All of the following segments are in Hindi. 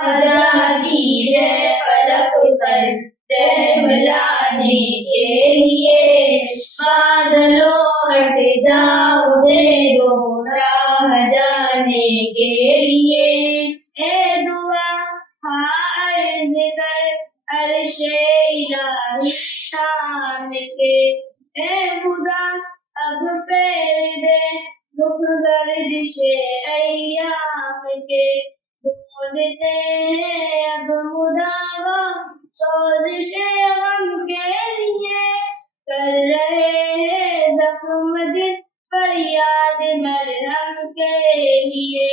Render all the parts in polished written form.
आजादी है फलक पर रहम लाने के लिए, बादलों हट जाओ दे दो राह जाने के लिए। ए दुआ हाँ अर्ज कर अर्शे इलाही शान के, ए खुदा अब फेर दे रुख गर्दिशे अय्याम के। ढूंढते हैं अब मुदावा सोज़िशे गम के लिए, कर रहे हैं जख्म दिल फरियाद मरहम के लिए।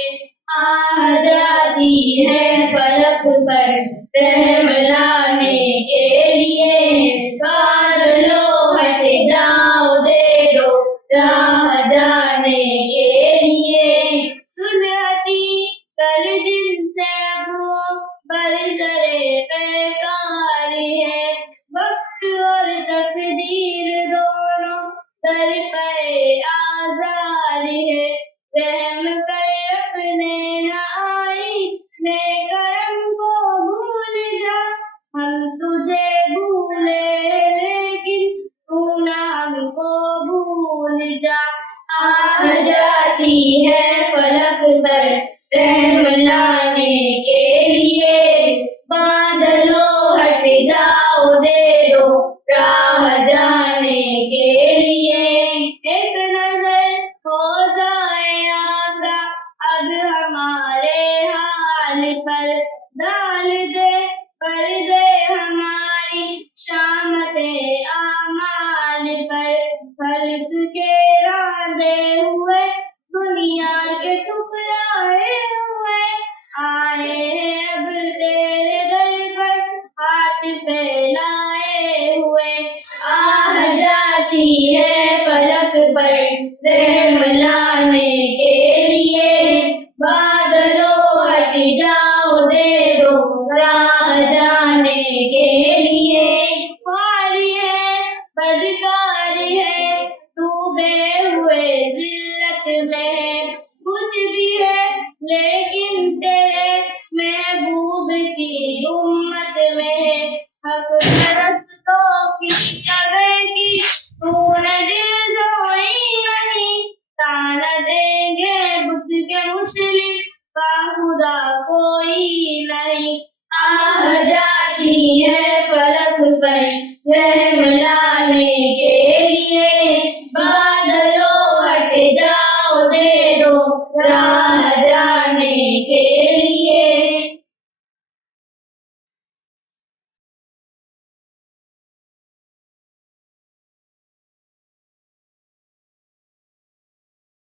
आह जाती है फलक पर रहम लाने के लिए, बादलों हट जाओ दे दो राह जाने के लिए। सुनहती कल जिनसे अब वो बरसरे बेकारी है, वक्त और तकदीर दोनों दर पे आजारी है। रहम कर अपने न आई ने करम को भूल जा, हम तुझे भूले लेकिन तू ना हमको भूल जा। आह जाती है फलक पर रहम लाने के लिए, बादलों हट जाओ दे दो राह जाने के लिए। एक नजर हो जाए आगा अब हमारे हाल पर, डाल दे पर्दे